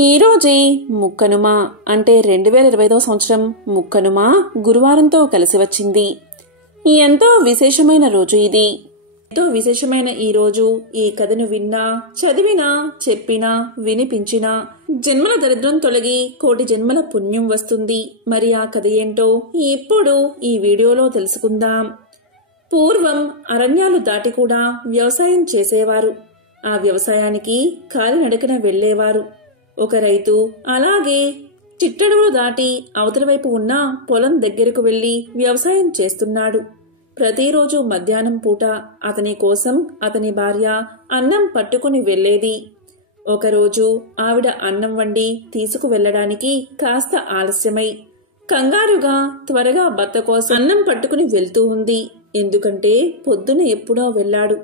ఈరోజే ముక్కనుమ అంటే 2025 సంవత్సరం ముక్కనుమ గురువారంతో కలిసి వచ్చింది. ఎంతో విశేషమైన రోజు ఇది. ఎంతో విశేషమైన ఈ రోజు ఈ కథను విన్నా, చదివినా, చెప్పినా, వినిపించినా జన్మల దరిద్రం తొలగి కోటి జన్మల పుణ్యం వస్తుంది. మరి ఆ కథ ఏంటో ఇప్పుడు ఈ వీడియోలో తెలుసుకుందాం. పూర్వం అరణ్యాలు దాటి కూడా వ్యవసాయం చేసేవారు. ఆ వ్యవసాయానికి కాలినడకన వెళ్లేవారు. ఒక రైతు అలాగే చిట్టడవులు దాటి అవతల వైపు ఉన్న పొలం దగ్గరకు వెళ్లి వ్యవసాయం చేస్తున్నాడు. ప్రతిరోజు మధ్యాహ్నం పూట అతని కోసం అతని భార్య అన్నం పట్టుకుని వెళ్లేది. ఒకరోజు ఆవిడ అన్నం వండి తీసుకువెళ్లడానికి కాస్త ఆలస్యమై కంగారుగా త్వరగా భర్త కోసం అన్నం పట్టుకుని వెళ్తూ ఉంది. ఎందుకంటే పొద్దున ఎప్పుడో వెళ్లాడు.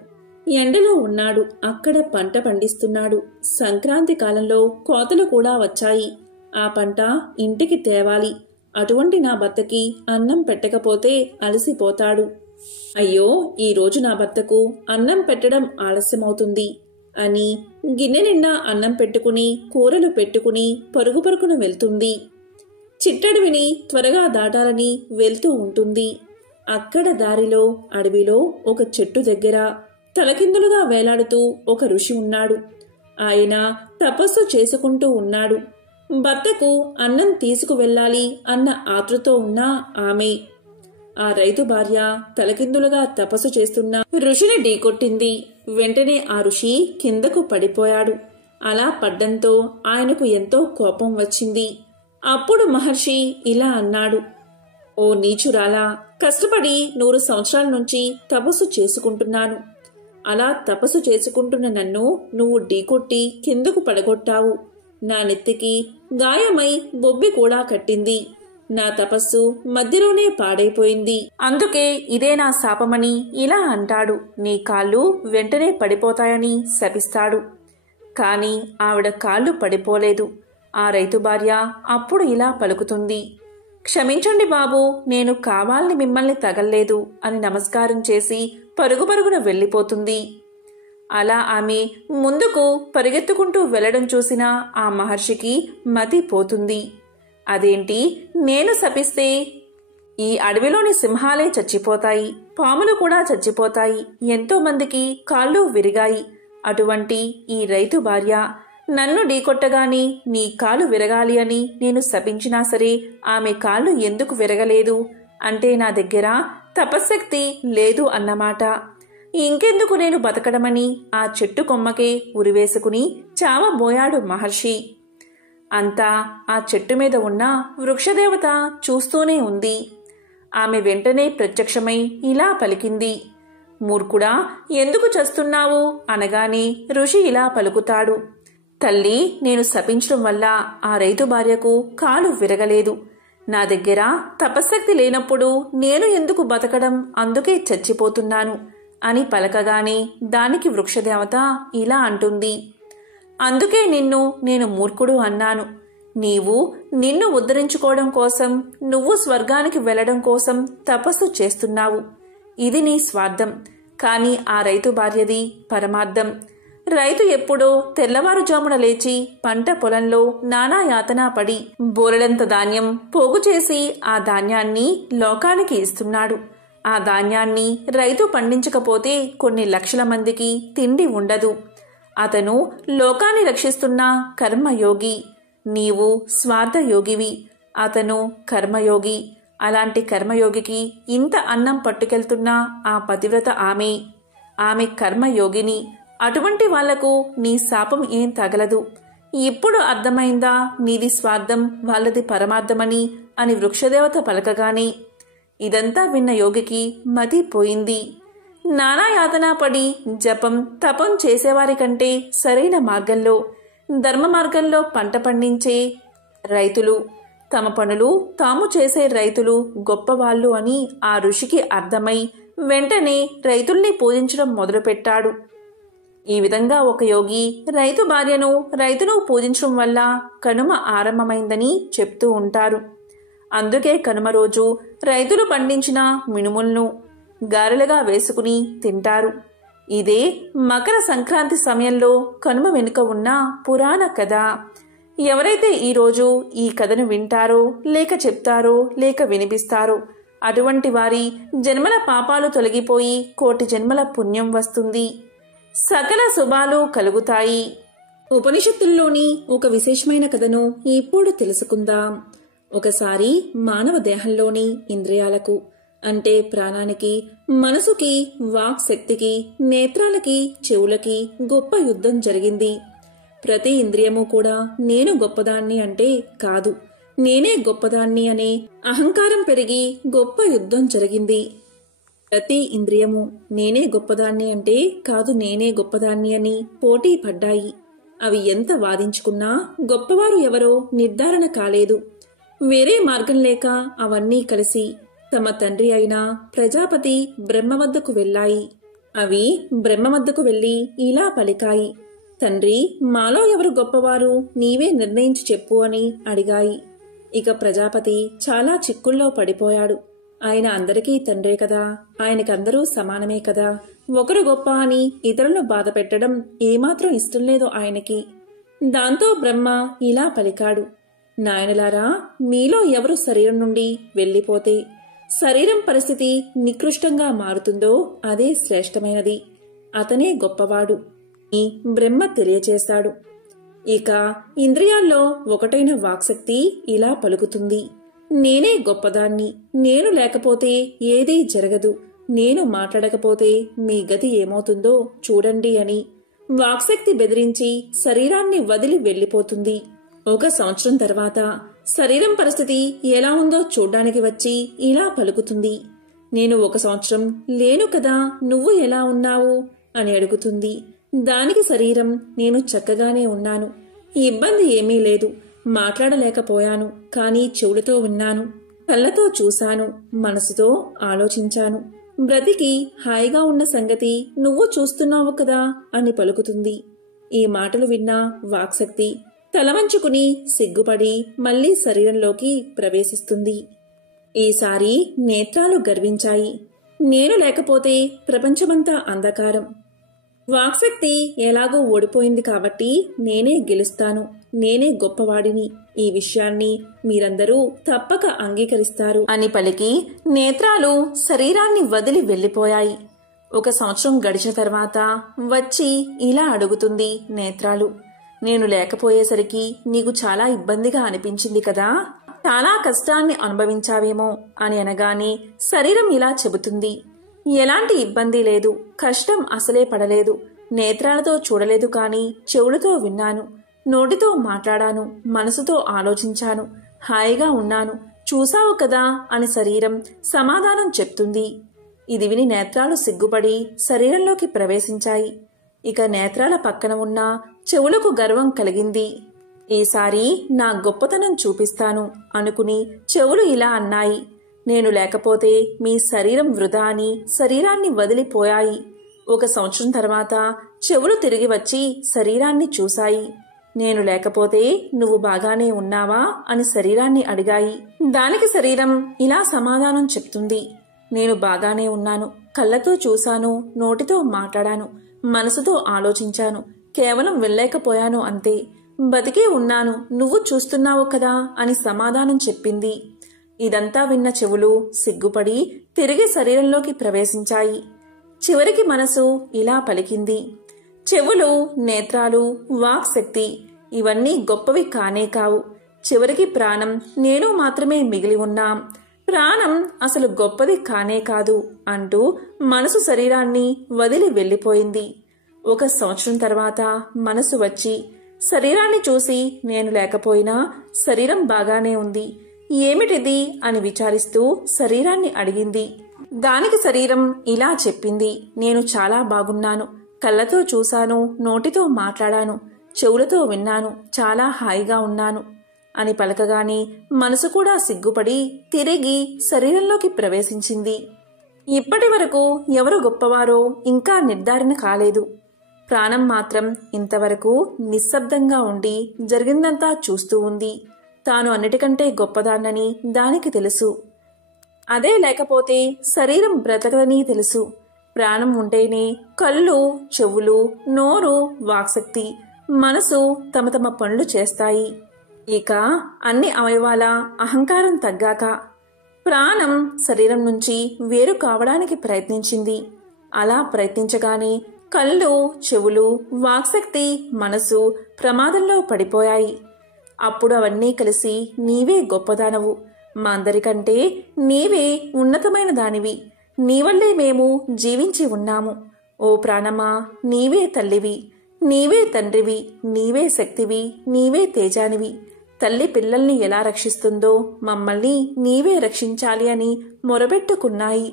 ఎండలో ఉన్నాడు. అక్కడ పంట పండిస్తున్నాడు. సంక్రాంతి కాలంలో కోతలు కూడా వచ్చాయి. ఆ పంట ఇంటికి తేవాలి. అటువంటి నా భర్తకి అన్నం పెట్టకపోతే అలసిపోతాడు. అయ్యో, ఈ రోజు నా భర్తకు అన్నం పెట్టడం ఆలస్యమవుతుంది అని గిన్నె నిండా అన్నం పెట్టుకుని కూరలు పెట్టుకుని పరుగు పరుగున వెళ్తుంది. చిట్టడవిని త్వరగా దాటాలని వెళ్తూ ఉంటుంది. అక్కడ దారిలో అడవిలో ఒక చెట్టు దగ్గర తలకిందులుగా వేలాడుతూ ఒక ఋషి ఉన్నాడు. ఆయన తపస్సు చేసుకుంటూ ఉన్నాడు. భర్తకు అన్నం తీసుకువెళ్ళాలి అన్న ఆతృతో ఉన్న ఆమె ఆ రైతు భార్య తలకిందులుగా తపస్సు చేస్తున్న ఋషిని ఢీకొట్టింది. వెంటనే ఆ ఋషి కిందకు పడిపోయాడు. అలా పడ్డంతో ఆయనకు ఎంతో కోపం వచ్చింది. అప్పుడు మహర్షి ఇలా అన్నాడు, ఓ నీచురాలా, కష్టపడి 100 సంవత్సరాల నుంచి తపస్సు చేసుకుంటున్నాను. అలా తపస్సు చేసుకుంటున్న నన్ను నువ్వు ఢీకొట్టి కిందకు పడగొట్టావు. నా నెత్తికి గాయమై బొబ్బి కూడా కట్టింది. నా తపస్సు మధ్యలోనే పాడైపోయింది. అందుకే ఇదే నా శాపమని ఇలా అంటాడు. నీ కాళ్ళు వెంటనే పడిపోతాయని శపిస్తాడు. కాని ఆవిడ కాళ్ళు పడిపోలేదు. ఆ రైతు భార్య అప్పుడు ఇలా పలుకుతుంది, క్షమించండి బాబు, నేను కావాలని మిమ్మల్ని తగల్లేదు అని నమస్కారం చేసి పరుగు పరుగున వెళ్లిపోతుంది. అలా ఆమె ముందుకు పరిగెత్తుకుంటూ వెళ్లడం చూసిన ఆ మహర్షికి మతి పోతుంది. అదేంటి, నేను శపిస్తే ఈ అడవిలోని సింహాలే చచ్చిపోతాయి, పాములు కూడా చచ్చిపోతాయి, ఎంతో మందికి కాళ్ళు విరిగాయి. అటువంటి ఈ రైతు భార్య నన్ను ఢీకొట్టగాని నీ కాలు విరగాలి అని నేను శపించినా సరే ఆమె కాళ్ళు ఎందుకు విరగలేదు అంటే నా దగ్గర తపశ్శక్తి లేదు అన్నమాట. ఇంకెందుకు నేను బతకడమని ఆ చెట్టు కొమ్మకే ఉరివేసుకుని చావబోయాడు మహర్షి. అంతా ఆ చెట్టు మీద ఉన్న వృక్షదేవత చూస్తూనే ఉంది. ఆమె వెంటనే ప్రత్యక్షమై ఇలా పలికింది, మూర్ఖుడా, ఎందుకు చస్తున్నావు అనగానే ఋషి ఇలా పలుకుతాడు, తల్లి, నేను శపించడం వల్ల ఆ రైతు భార్యకు కాలు విరగలేదు. నా దగ్గర తపశ్శక్తి లేనప్పుడు నేను ఎందుకు బతకడం, అందుకే చచ్చిపోతున్నాను అని పలకగానే దానికి వృక్షదేవత ఇలా అంటుంది, అందుకే నేను మూర్ఖుడు అన్నాను. నీవు నిన్ను ఉద్ధరించుకోవడం కోసం, నువ్వు స్వర్గానికి వెళ్లడం కోసం తపస్సు చేస్తున్నావు. ఇది నీ స్వార్థం. కాని ఆ రైతు భార్యది పరమార్థం. రైతు ఎప్పుడో తెల్లవారుజామున లేచి పంట పొలంలో నానా యాతనా పడి బోలెడంత ధాన్యం పోగు చేసి ఆ ధాన్యాన్ని లోకానికి ఇస్తున్నాడు. ఆ ధాన్యాన్ని రైతు పండించకపోతే కొన్ని లక్షల మందికి తిండి ఉండదు. అతను లోకాన్ని రక్షిస్తున్న కర్మయోగి. నీవు స్వార్థయోగివి, అతను కర్మయోగి. అలాంటి కర్మయోగికి ఇంత అన్నం పట్టుకెళ్తున్న ఆ పతివ్రత ఆమె కర్మయోగిని. అటువంటి వాళ్లకు నీ శాపం ఏం తగలదు. ఇప్పుడు అర్థమైందా నీది స్వార్థం, వాళ్ళది పరమార్థమని అని వృక్షదేవత పలకగానే ఇదంతా విన్న యోగికి మతి పోయింది. నానా యాతనా పడి జపం తపం చేసేవారి కంటే సరైన మార్గంలో, ధర్మ మార్గంలో పంట పండించే రైతులు, తమ పనులు తాము చేసే రైతులు గొప్పవాళ్లు అని ఆ ఋషికి అర్థమై వెంటనే రైతుల్ని పూజించడం మొదలుపెట్టాడు. ఈ విధంగా ఒక యోగి రైతు భార్యను, రైతును పూజించడం వల్ల కనుమ ఆరంభమైందని చెప్తూ ఉంటారు. అందుకే కనుమ రోజు రైతులు పండించిన మినుములను గారెలుగా వేసుకుని తింటారు. ఇదే మకర సంక్రాంతి సమయంలో కనుమ వెనుక ఉన్న పురాణ కథ. ఎవరైతే ఈరోజు ఈ కథను వింటారో, లేక చెప్తారో, లేక వినిపిస్తారో అటువంటి వారి జన్మల పాపాలు తొలగిపోయి కోటి జన్మల పుణ్యం వస్తుంది. సకల శుభాలు కలుగుతాయి. ఉపనిషత్తుల్లోని ఒక విశేషమైన కథను ఇప్పుడు తెలుసుకుందాం. ఒకసారి మానవ దేహంలోని ఇంద్రియాలకు అంటే ప్రాణానికి, మనసుకి, వాక్ శక్తికి, నేత్రాలకి, చెవులకి గొప్ప యుద్ధం జరిగింది. ప్రతి ఇంద్రియము కూడా నేను గొప్పదాన్ని అంటే కాదు, నేనే గొప్పదాన్ని అనే అహంకారం పెరిగి గొప్ప యుద్ధం జరిగింది. ప్రతి ఇంద్రియము నేనే గొప్పదాన్ని అంటే కాదు, నేనే గొప్పదాన్ని అని పోటీ పడ్డాయి. అవి ఎంత వాదించుకున్నా గొప్పవారు ఎవరో నిర్ధారణ కాలేదు. వేరే మార్గం లేక అవన్నీ కలిసి తమ తండ్రి అయిన ప్రజాపతి బ్రహ్మ వద్దకు వెళ్లాయి. అవి బ్రహ్మ వద్దకు వెళ్లి ఇలా పలికాయి, తండ్రి, మాలో ఎవరు గొప్పవారు, నీవే నిర్ణయించి చెప్పు అని అడిగాయి. ఇక ప్రజాపతి చాలా చిక్కుల్లో పడిపోయాడు. ఆయన అందరికీ తండ్రే కదా, ఆయనకందరూ సమానమే కదా, ఒకరు గొప్ప అని ఇతరులను బాధ పెట్టడం ఏమాత్రం ఇష్టం లేదు ఆయనకి. దాంతో బ్రహ్మ ఇలా పలికాడు, నాయనలారా, మీలో ఎవరు శరీరం నుండి వెళ్లిపోతే శరీరం పరిస్థితి నికృష్టంగా మారుతుందో అదే శ్రేష్టమైనది, అతనే గొప్పవాడు అని బ్రహ్మ తెలియచేశాడు. ఇక ఇంద్రియాల్లో ఒకటైన వాక్శక్తి ఇలా పలుకుతుంది, నేనే గొప్పదాన్ని, నేను లేకపోతే ఏదీ జరగదు, నేను మాట్లాడకపోతే మీ గతి ఏమవుతుందో చూడండి అని వాక్శక్తి బెదిరించి శరీరాన్ని వదిలి వెళ్లిపోతుంది. 1 సంవత్సరం తర్వాత శరీరం పరిస్థితి ఎలా ఉందో చూడ్డానికి వచ్చి ఇలా పలుకుతుంది, నేను 1 సంవత్సరం లేను కదా, నువ్వు ఎలా ఉన్నావు అని అడుగుతుంది. దానికి శరీరం, నేను చక్కగానే ఉన్నాను, ఇబ్బంది ఏమీ లేదు, మాట్లాడలేకపోయాను, కానీ చెవులతో విన్నాను, కళ్ళతో చూశాను, మనసుతో ఆలోచించాను, బ్రతికి హాయిగా ఉన్న సంగతి నువ్వు చూస్తున్నావు కదా అని పలుకుతుంది. ఈ మాటలు విన్న వాక్శక్తి తలవంచుకుని సిగ్గుపడి మళ్లీ శరీరంలోకి ప్రవేశిస్తుంది. ఈసారి నేత్రాలు గర్వించాయి, నేను లేకపోతే ప్రపంచమంతా అంధకారం, వాక్శక్తి ఎలాగో ఓడిపోయింది కాబట్టి నేనే గెలుస్తాను, నేనే గొప్పవాడిని, ఈ విషయాన్ని మీరందరూ తప్పక అంగీకరిస్తారు అని పలికి నేత్రాలు శరీరాన్ని వదిలి వెళ్లిపోయాయి. 1 సంవత్సరం గడిచిన తర్వాత వచ్చి ఇలా అడుగుతుంది నేత్రాలు, నేను లేకపోయేసరికి నీకు చాలా ఇబ్బందిగా అనిపించింది కదా, చాలా కష్టాన్ని అనుభవించావేమో అని అనగానే శరీరం ఇలా చెబుతుంది, ఎలాంటి ఇబ్బంది లేదు, కష్టం అసలే పడలేదు, నేత్రాలతో చూడలేదు కానీ చెవులతో విన్నాను, నోటితో మాట్లాడాను, మనసుతో ఆలోచించాను, హాయిగా ఉన్నాను, చూశావు కదా అని శరీరం సమాధానం చెప్తుంది. ఇది విని నేత్రాలు సిగ్గుపడి శరీరంలోకి ప్రవేశించాయి. ఇక నేత్రాల పక్కన ఉన్న చెవులకు గర్వం కలిగింది. ఈసారి నా గొప్పతనం చూపిస్తాను అనుకుని చెవులు ఇలా అన్నాయి, నేను లేకపోతే మీ శరీరం వృధా అని శరీరాన్ని వదిలిపోయాయి. 1 సంవత్సరం తర్వాత చెవులు తిరిగి వచ్చి శరీరాన్ని చూశాయి. నేను లేకపోతే నువ్వు బాగానే ఉన్నావా అని శరీరాన్ని అడిగాయి. దానికి శరీరం ఇలా సమాధానం చెప్తుంది, నేను బాగానే ఉన్నాను, కళ్ళతో చూశాను, నోటితో మాట్లాడాను, మనసుతో ఆలోచించాను, కేవలం వెళ్ళలేకపోయాను అంతే, బతికే ఉన్నాను, నువ్వు చూస్తున్నావు కదా అని సమాధానం చెప్పింది. ఇదంతా విన్న చెవులు సిగ్గుపడి తిరిగి శరీరంలోకి ప్రవేశించాయి. చివరికి మనసు ఇలా పలికింది, చెవులు, నేత్రాలు, వాక్శక్తి ఇవన్నీ గొప్పవి కానే కావు, చివరికి ప్రాణం, నేను మాత్రమే మిగిలి ఉన్నాం, ప్రాణం అసలు గొప్పది కానే కాదు అంటూ మనసు శరీరాన్ని వదిలి వెళ్లిపోయింది. 1 సంవత్సరం తర్వాత మనసు వచ్చి శరీరాన్ని చూసి నేను లేకపోయినా శరీరం బాగానే ఉంది, ఏమిటిది అని విచారిస్తూ శరీరాన్ని అడిగింది. దానికి శరీరం ఇలా చెప్పింది, నేను చాలా బాగున్నాను, కళ్ళతో చూశాను, నోటితో మాట్లాడాను, చెవులతో విన్నాను, చాలా హాయిగా ఉన్నాను అని పలకగానే మనసు కూడా సిగ్గుపడి తిరిగి శరీరంలోకి ప్రవేశించింది. ఇప్పటి వరకు ఎవరు గొప్పవారో ఇంకా నిర్ధారణ కాలేదు. ప్రాణం మాత్రం ఇంతవరకు నిశ్శబ్దంగా ఉండి జరిగిందంతా చూస్తూ ఉంది. తాను అన్నిటికంటే గొప్పదాన్నని దానికి తెలుసు. అదే లేకపోతే శరీరం బ్రతకదని తెలుసు. ప్రాణం ఉంటేనే కళ్ళు, చెవులు, నోరు, వాక్శక్తి, మనసు తమ తమ పనులు చేస్తాయి. ఇక అన్ని అవయవాల అహంకారం తగ్గాక ప్రాణం శరీరం నుంచి వేరు కావడానికి ప్రయత్నించింది. అలా ప్రయత్నించగానే కళ్ళు, చెవులు, వాక్శక్తి, మనసు ప్రమాదంలో పడిపోయాయి. అప్పుడు అవన్నీ కలిసి నీవే గొప్పదానవు, మా అందరికంటే నీవే ఉన్నతమైన దానివి, నీ వల్లే మేము జీవించి ఉన్నాము. ఓ ప్రాణమా, నీవే తల్లివి, నీవే తండ్రివి, నీవే శక్తివి, నీవే తేజానివి. తల్లి పిల్లల్ని ఎలా రక్షిస్తుందో మమ్మల్ని నీవే రక్షించాలి అని మొరబెట్టుకున్నాయి.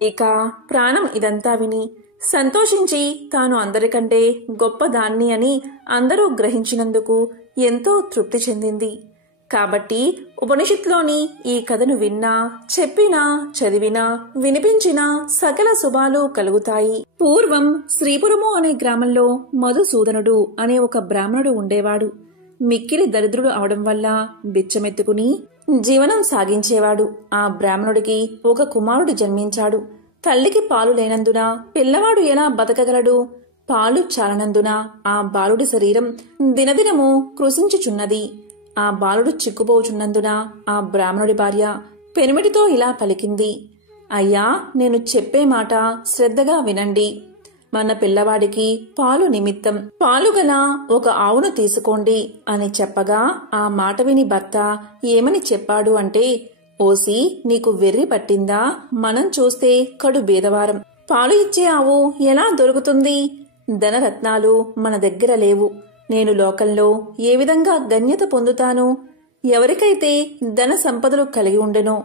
ఇక ప్రాణం ఇదంతా విని సంతోషించి తాను అందరికంటే గొప్పదాన్ని అని అందరూ గ్రహించినందుకు ఎంతో తృప్తి చెందింది. కాబట్టి ఉపనిషత్తులోని ఈ కథను విన్నా, చెప్పినా, చదివినా, వినిపించినా సకల శుభాలు కలుగుతాయి. పూర్వం శ్రీపురము అనే గ్రామంలో మధుసూదనుడు అనే ఒక బ్రాహ్మణుడు ఉండేవాడు. మిక్కిలి దరిద్రుడు అవడం వల్ల బిచ్చమెత్తుకుని జీవనం సాగించేవాడు. ఆ బ్రాహ్మణుడికి ఒక కుమారుడు జన్మించాడు. తల్లికి పాలు లేనందున పిల్లవాడు ఎలా బతకగలడు? పాలు చాలనందున ఆ బాలుడి శరీరం దినదినము కృశించుచున్నది. ఆ బాలుడు చిక్కుపోచున్నందున ఆ బ్రాహ్మణుడి భార్య పెనిమిటితో ఇలా పలికింది: అయ్యా, నేను చెప్పే మాట శ్రద్ధగా వినండి. మన పిల్లవాడికి పాలు నిమిత్తం పాలుగల ఒక ఆవును తీసుకోండి అని చెప్పగా ఆ మాట విని భర్త ఏమని చెప్పాడు అంటే, ఓసి, నీకు వెర్రి పట్టిందా? మనం చూస్తే కడు బీదవారం. పాలు ఇచ్చే ఆవు ఎలా దొరుకుతుంది? ధనరత్నాలు మన దగ్గర లేవు. నేను లోకంలో ఏ విధంగా గణ్యత పొందుతాను? ఎవరికైతే ధన సంపదలు కలిగి ఉండెనో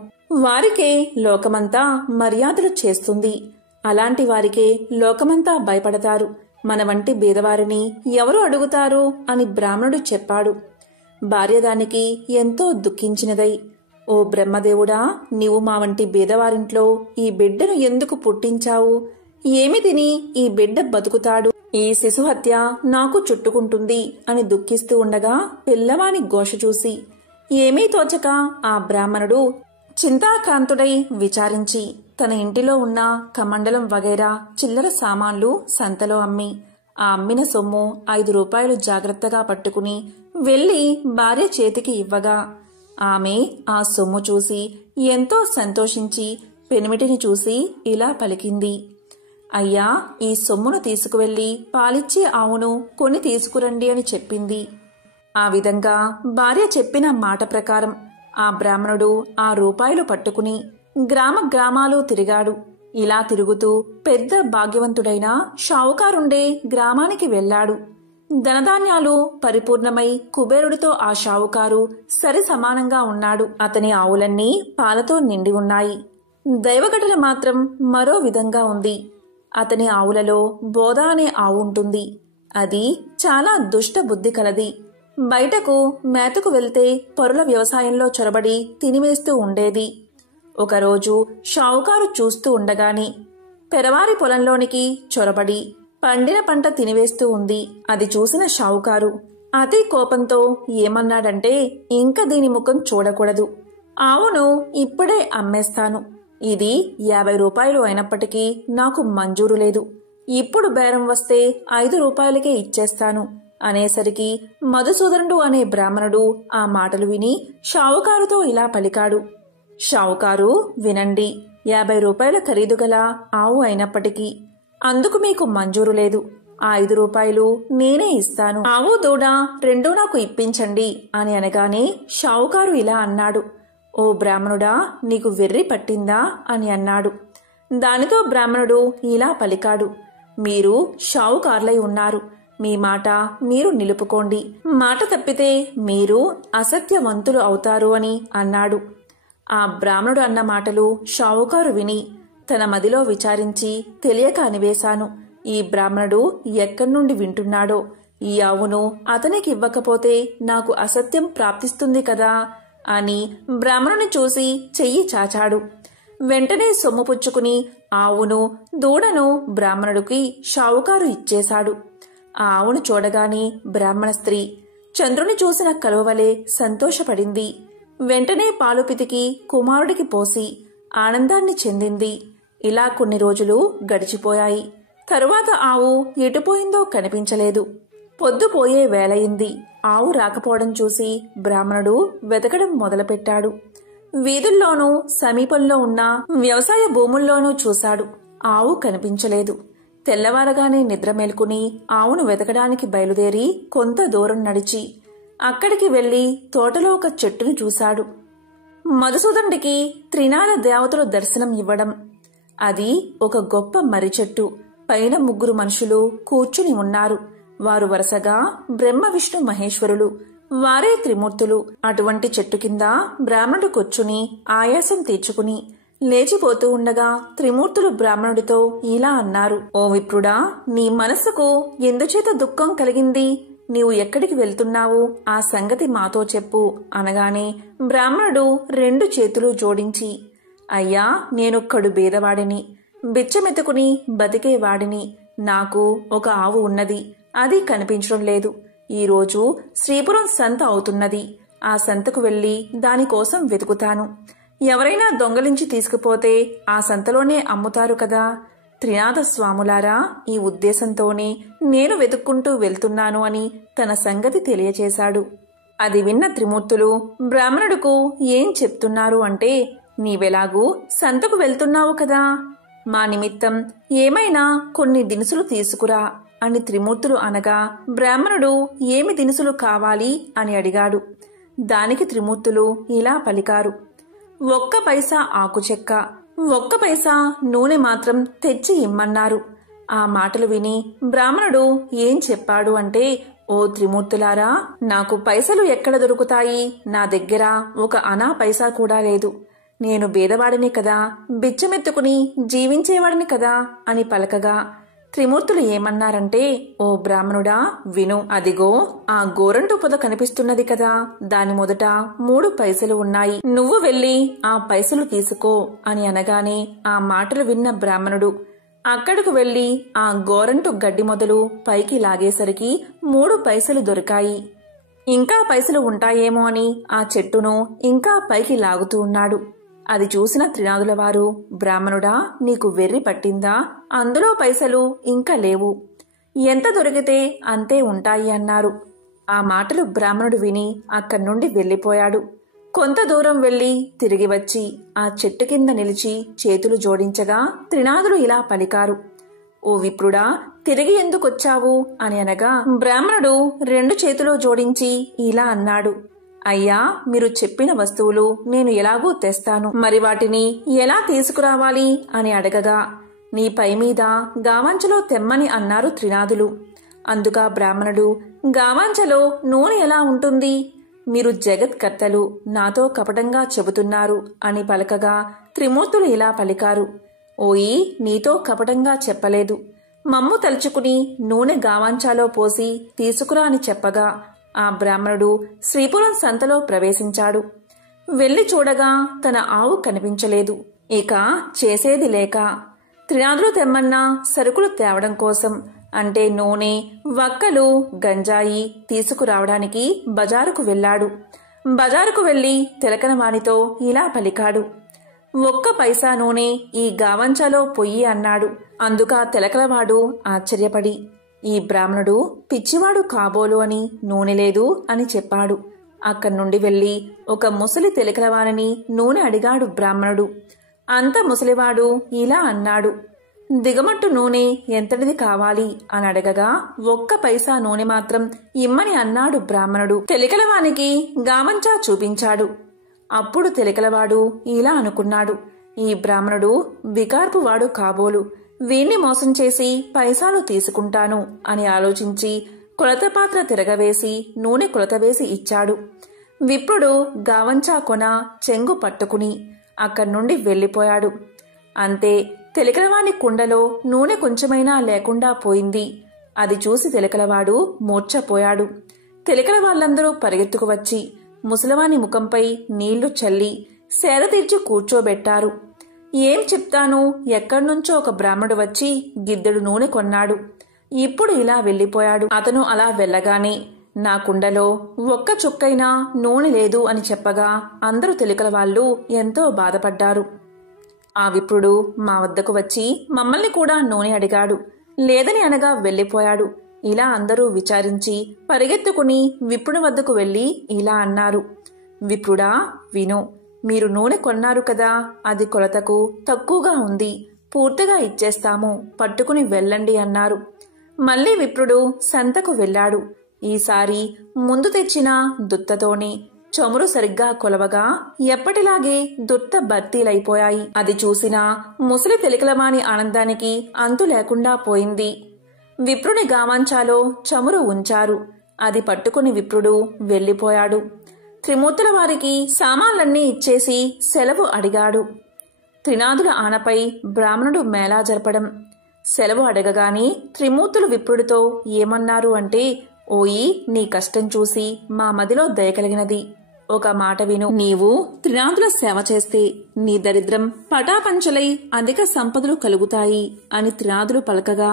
వారికే లోకమంతా మర్యాదలు చేస్తుంది. అలాంటి వారికే లోకమంతా భయపడతారు. మన వంటి బీదవారిని ఎవరు అడుగుతారు అని బ్రాహ్మణుడు చెప్పాడు. భార్య దానికి ఎంతో దుఃఖించినదై, ఓ బ్రహ్మదేవుడా, నీవు మా వంటి బీదవారింట్లో ఈ బిడ్డను ఎందుకు పుట్టించావు? ఏమి తిని ఈ బిడ్డ బతుకుతాడు? ఈ శిశుహత్య నాకు చుట్టుకుంటుంది అని దుఃఖిస్తూ ఉండగా పిల్లవాని ఘోష చూసి ఏమీ తోచక ఆ బ్రాహ్మణుడు చింతాక్రాంతుడై విచారించి తన ఇంటిలో ఉన్న కమండలం వగైరా చిల్లర సామాన్లు సంతలో అమ్మి ఆ అమ్మిన సొమ్ము 5 రూపాయలు జాగ్రత్తగా పట్టుకుని వెళ్లి భార్య చేతికి ఇవ్వగా ఆమె ఆ సొమ్ము చూసి ఎంతో సంతోషించి పెనిమిటిని చూసి ఇలా పలికింది: అయ్యా, ఈ సొమ్మును తీసుకువెళ్లి పాలిచ్చే ఆవును కొని తీసుకురండి అని చెప్పింది. ఆ విధంగా భార్య చెప్పిన మాట ప్రకారం ఆ బ్రాహ్మణుడు ఆ రూపాయలు పట్టుకుని గ్రామాలు తిరిగాడు. ఇలా తిరుగుతూ పెద్ద భాగ్యవంతుడైన షావుకారుండే గ్రామానికి వెళ్లాడు. ధనధాన్యాలు పరిపూర్ణమై కుబేరుడితో ఆ షావుకారు సరి సమానంగా ఉన్నాడు. అతని ఆవులన్నీ పాలతో నిండి ఉన్నాయి. దైవఘటన మాత్రం మరో విధంగా ఉంది. అతని ఆవులలో బోధ అనే ఆవు ఉంటుంది. అది చాలా దుష్ట బుద్ధి కలది. బయటకు మేతకు వెళ్తే పరుల వ్యవసాయంలో చొరబడి తినివేస్తూ ఉండేది. ఒకరోజు షావుకారు చూస్తూ ఉండగాని పెరవారి పొలంలోనికి చొరబడి పండిన పంట తినివేస్తూ ఉంది. అది చూసిన షావుకారు అతి కోపంతో ఏమన్నాడంటే, ఇంక దీని ముఖం చూడకూడదు. ఆవును ఇప్పుడే అమ్మేస్తాను. ఇది 50 రూపాయలు అయినప్పటికీ నాకు మంజూరు లేదు. ఇప్పుడు బేరం వస్తే 5 రూపాయలకే ఇచ్చేస్తాను అనేసరికి మధుసూదనుడు అనే బ్రాహ్మణుడు ఆ మాటలు విని షావుకారుతో ఇలా పలికాడు: షావుకారు, వినండి. 50 రూపాయల ఖరీదు గల ఆవు అయినప్పటికీ అందుకు మీకు మంజూరు లేదు. ఆ 5 రూపాయలు నేనే ఇస్తాను. ఆవు దూడ రెండూ నాకు ఇప్పించండి అని అనగానే షావుకారు ఇలా అన్నాడు: ఓ బ్రాహ్మణుడా, నీకు వెర్రి పట్టిందా అని అన్నాడు. దానితో బ్రాహ్మణుడు ఇలా పలికాడు: మీరు షావుకారులై ఉన్నారు. మీ మాట మీరు నిలుపుకోండి. మాట తప్పితే మీరు అసత్యవంతులు అవుతారు అని అన్నాడు. ఆ బ్రాహ్మణుడు అన్న మాటలు షావుకారు విని తన మదిలో విచారించి తెలియక అనివేశాను, ఈ బ్రాహ్మణుడు ఎక్కడి నుండి వింటున్నాడో? ఈ ఆవును అతనికి ఇవ్వకపోతే నాకు అసత్యం ప్రాప్తిస్తుంది కదా అని బ్రాహ్మణుని చూసి చెయ్యి చాచాడు. వెంటనే సొమ్ము పుచ్చుకుని ఆవును దూడను బ్రాహ్మణుడికి షావుకారు ఇచ్చేశాడు. ఆ ఆవును చూడగానే బ్రాహ్మణ స్త్రీ చంద్రుని చూసిన కలువవలే సంతోషపడింది. వెంటనే పాలు పితికి కుమారుడికి పోసి ఆనందాన్ని చెందింది. ఇలా కొన్ని రోజులు గడిచిపోయాయి. తరువాత ఆవు ఎటుపోయిందో కనిపించలేదు. పొద్దుపోయే వేళయింది. ఆవు రాకపోవడం చూసి బ్రాహ్మణుడు వెతకడం మొదలుపెట్టాడు. వీధుల్లోనూ సమీపంలో ఉన్న వ్యవసాయ భూముల్లోనూ చూశాడు. ఆవు కనిపించలేదు. తెల్లవారగానే నిద్ర మేల్కొని ఆవును వెతకడానికి బయలుదేరి కొంత దూరం నడిచి అక్కడికి వెళ్లి తోటలో ఒక చెట్టును చూశాడు. మధుసూదనుడికి త్రినాల దేవతలు దర్శనం ఇవ్వడం. అది ఒక గొప్ప మర్రి చెట్టు. పైన 3 మనుషులు కూర్చుని ఉన్నారు. వారు వరుసగా బ్రహ్మ విష్ణు మహేశ్వరులు, వారే త్రిమూర్తులు. అటువంటి చెట్టు కింద బ్రాహ్మణుడు కూర్చుని ఆయాసం తీర్చుకుని లేచిపోతూ ఉండగా త్రిమూర్తులు బ్రాహ్మణుడితో ఇలా అన్నారు: ఓ విప్రుడా, నీ మనస్సుకు ఎందుచేత దుఃఖం కలిగింది? నీవు ఎక్కడికి వెళ్తున్నావు? ఆ సంగతి మాతో చెప్పు అనగానే బ్రాహ్మణుడు 2 చేతులు జోడించి, అయ్యా, నేనొక్కడు బీదవాడిని, బిచ్చమెత్తుకుని బతికేవాడిని. నాకు ఒక ఆవు ఉన్నది, అది కనిపించడం లేదు. ఈరోజు శ్రీపురం సంత అవుతున్నది. ఆ సంతకు వెళ్లి దానికోసం వెతుకుతాను. ఎవరైనా దొంగలించి తీసుకుపోతే ఆ సంతలోనే అమ్ముతారు కదా. త్రినాథ స్వాములారా, ఈ ఉద్దేశంతోనే నేను వెతుక్కుంటూ వెళ్తున్నాను అని తన సంగతి తెలియచేశాడు. అది విన్న త్రిమూర్తులు బ్రాహ్మణుడుకు ఏం చెప్తున్నారు అంటే, నీవెలాగూ సంతకు వెళ్తున్నావు కదా, మా నిమిత్తం ఏమైనా కొన్ని దినుసులు తీసుకురా అని త్రిమూర్తులు అనగా బ్రాహ్మణుడు ఏమి దినుసులు కావాలి అని అడిగాడు. దానికి త్రిమూర్తులు ఇలా పలికారు: 1 పైసా ఆకుచెక్క, 1 పైసా నూనె మాత్రం తెచ్చి ఇమ్మన్నారు. ఆ మాటలు విని బ్రాహ్మణుడు ఏం చెప్పాడు అంటే, ఓ త్రిమూర్తులారా, నాకు పైసలు ఎక్కడ దొరుకుతాయి? నా దగ్గర ఒక అనా పైసా కూడా లేదు. నేను బీదవాడిని కదా, బిచ్చమెత్తుకుని జీవించేవాడిని కదా అని పలకగా త్రిమూర్తులు ఏమన్నారంటే, ఓ బ్రాహ్మణుడా, విను. అదిగో ఆ గోరంటు పొద కనిపిస్తున్నది కదా, దాని మొదట 3 పైసలు ఉన్నాయి. నువ్వు వెళ్లి ఆ పైసలు తీసుకో అని అనగానే ఆ మాటలు విన్న బ్రాహ్మణుడు అక్కడకు వెళ్లి ఆ గోరంటు గడ్డి మొదలు పైకి లాగేసరికి 3 పైసలు దొరికాయి. ఇంకా పైసలు ఉంటాయేమో అని ఆ చెట్టును ఇంకా పైకి లాగుతూ ఉన్నాడు. అది చూసిన త్రినాదుల వారు, బ్రాహ్మణుడా, నీకు వెర్రి పట్టిందా? అందులో పైసలు ఇంకా లేవు. ఎంత దొరికితే అంతే ఉంటాయి అన్నారు. ఆ మాటలు బ్రాహ్మణుడు విని అక్కడి నుండి వెళ్లిపోయాడు. కొంత దూరం వెళ్లి తిరిగి వచ్చి ఆ చెట్టు కింద నిలిచి చేతులు జోడించగా త్రినాదులు ఇలా పలికారు: ఓ విప్రుడా, తిరిగి ఎందుకొచ్చావు అని అనగా బ్రాహ్మణుడు 2 చేతులు జోడించి ఇలా అన్నాడు: అయ్యా, మీరు చెప్పిన వస్తువులు నేను ఎలాగూ తెస్తాను, మరి వాటిని ఎలా తీసుకురావాలి అని అడగగా నీ పై మీద గావంచలో తెమ్మని అన్నారు త్రినాదులు. అందుగా బ్రాహ్మణుడు, గావంచలో నూనె ఎలా ఉంటుంది? మీరు జగత్కర్తలు, నాతో కపటంగా చెబుతున్నారు అని పలకగా త్రిమూర్తులు ఇలా పలికారు: ఓయి, నీతో కపటంగా చెప్పలేదు. మమ్ము తలుచుకుని నూనె గావంచాలో పోసి తీసుకురా అని చెప్పగా ఆ బ్రాహ్మణుడు శ్రీపురం సంతలో ప్రవేశించాడు. వెళ్లి చూడగా తన ఆవు కనిపించలేదు. ఇక చేసేది లేక త్రినాదులు తెమ్మన్న సరుకులు తేవడం కోసం, అంటే నూనె, వక్కలు, గంజాయి తీసుకురావడానికి బజారుకు వెళ్లాడు. బజారుకు వెళ్లి తిలకన వానితో ఇలా పలికాడు: 1 పైసా నూనె ఈ గావంచాలో పొయ్యి అన్నాడు. అందుకా తిలకలవాడు ఆశ్చర్యపడి, ఈ బ్రాహ్మణుడు పిచ్చివాడు కాబోలు అని నూనె లేదు అని చెప్పాడు. అక్కడి నుండి వెళ్లి ఒక ముసలి తిలకలవారిని నూనె అడిగాడు బ్రాహ్మణుడు. అంత ముసలివాడు ఇలా అన్నాడు: దిగమట్టు నూనె ఎంతటిది కావాలి అని అడగగా 1 పైసా నూనె మాత్రం ఇమ్మని అన్నాడు బ్రాహ్మణుడు. తెలికలవానికి గావంచా చూపించాడు. అప్పుడు తెలికలవాడు ఇలా అనుకున్నాడు: ఈ బ్రాహ్మణుడు వికార్పువాడు కాబోలు, వీణ్ణి మోసం చేసి పైసాలు తీసుకుంటాను అని ఆలోచించి కొలత పాత్ర తిరగవేసి నూనె కొలత వేసి ఇచ్చాడు. విప్రుడు గావంచా కొన చెంగు పట్టుకుని అక్కడి నుండి వెళ్లిపోయాడు. అంతే, తెలికలవాని కుండలో నూనె కొంచెమైనా లేకుండా పోయింది. అది చూసి తెలికలవాడు మూర్ఛపోయాడు. తెలికల వాళ్ళందరూ పరిగెత్తుకు వచ్చి ముసలవాని ముఖంపై నీళ్లు చల్లి సేద తీర్చి కూర్చోబెట్టారు. ఏం చెప్తాను, ఎక్కడ్నుంచో ఒక బ్రాహ్మడు వచ్చి గిద్దెడు నూనె కొన్నాడు. ఇప్పుడు ఇలా వెళ్లిపోయాడు. అతను అలా వెళ్లగానే నా కుండలో 1 చుక్కైనా నూనె లేదు అని చెప్పగా అందరూ తెలికల వాళ్ళు ఎంతో బాధపడ్డారు. ఆ విప్రుడు మా వద్దకు వచ్చి మమ్మల్ని కూడా నూనె అడిగాడు. లేదని అనగా వెళ్లిపోయాడు. ఇలా అందరూ విచారించి పరిగెత్తుకుని విప్రుని వద్దకు వెళ్లి ఇలా అన్నారు. విప్రుడా, విను. మీరు నూనె కొన్నారు కదా, అది కొలతకు తక్కువగా ఉంది. పూర్తిగా ఇచ్చేస్తాము, పట్టుకుని వెళ్ళండి అన్నారు. మళ్లీ విప్రుడు సంతకు వెళ్ళాడు. ఈసారి ముందు తెచ్చిన దుత్తతోనే చమురు సరిగ్గా కొలవగా ఎప్పటిలాగే దుత్త భర్తీలైపోయాయి. అది చూసిన ముసలి తెలికలమాని ఆనందానికి అంతు లేకుండా పోయింది. విప్రుని గామంచాలో చమురు ఉంచారు. అది పట్టుకుని విప్రుడు వెళ్లిపోయాడు. త్రిమూర్తుల వారికి సామాన్లన్నీ ఇచ్చేసి సెలవు అడిగాడు. త్రినాథుల ఆనపై బ్రాహ్మణుడు మేళా జరపడం. సెలవు అడగగానే త్రిమూర్తులు విప్రుడితో ఏమన్నారు అంటే, ఓయి, నీ కష్టం చూసి మా మదిలో దయ కలిగినది. ఒక మాట విను. నీవు త్రినాథుల సేవ చేస్తే నీ దరిద్రం పటాపంచలై అధిక సంపదలు కలుగుతాయి అని త్రినాథులు పలకగా